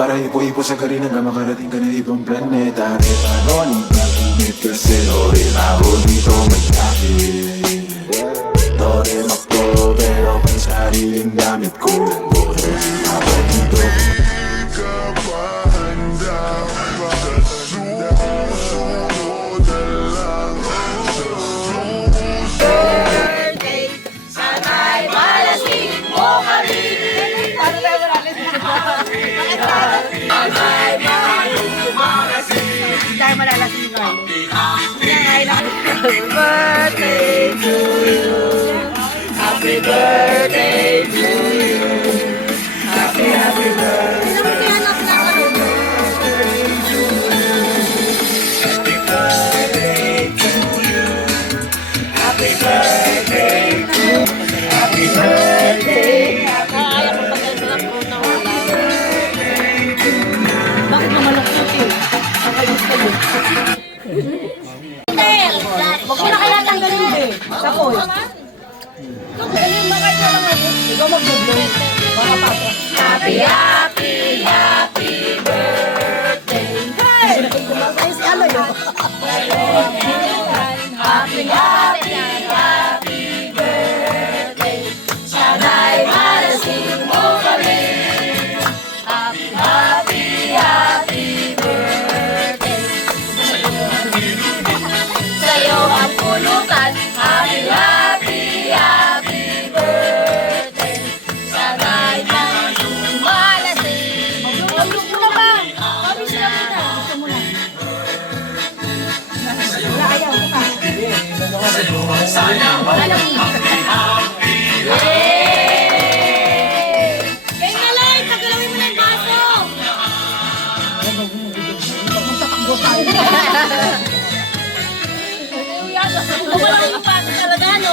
Para ipo-ipo sa karina hanggang makarating ka na ibang planeta. Paano nagumit kasi lori ako dito magkakit. Lori makto pero pang sariling gamit ko. Lori ako dito. Happy birthday to you. Happy birthday to you. Happy birthday. Happy birthday to you. Happy birthday to you. Happy birthday. Bakit mamalakot yun? Ang ayos ka yun. Huwag mo na kaya tanggalin eh. Sapoy. Ikaw mag-birthday. Happy, happy, happy birthday. Hey! Kumasaya si Alo yun. Happy, happy, happy birthday. Sana'y malasing mo kami. Happy, happy, happy birthday. Sa'yo ang pulutan. Happy, happy, happy birthday. Sana'y malasing malasing. Maglulog mo na ba? Kami sila muna. Gusto mo na. Wala ayaw mo ka. Yay! Kaya nga lang, tagalawin mo na yung baso. Magtatakbo tayo. Wala yung baso talaga, no?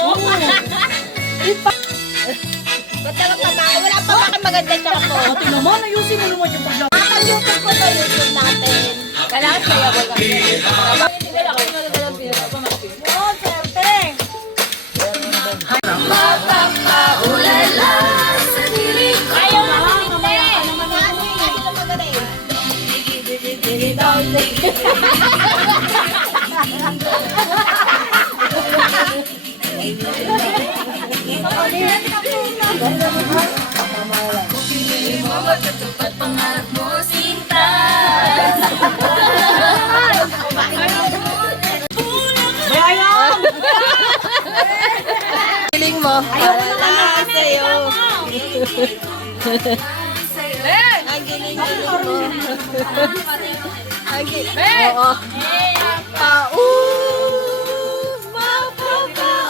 Ba't talagang tama ko? Wala pa bakit maganda siya ako. Ate naman, ayusin mo naman yung paglaban. Makaka-YouTube ko sa YouTube natin. Kailangan kaya ko lang. Hindi kaya ako nagdadalang pinapamagpin. Oo, serte. Mapapaulala sa diri ko. Ayaw na hindi. Kahit na magaling. Pili mo matutupad pangarap mo, Sinta. Bayang! Piling mo. Ayaw mo na lang sa'yo. Ang giling-giling mo. Ang giling. Oo. Mapapaulala.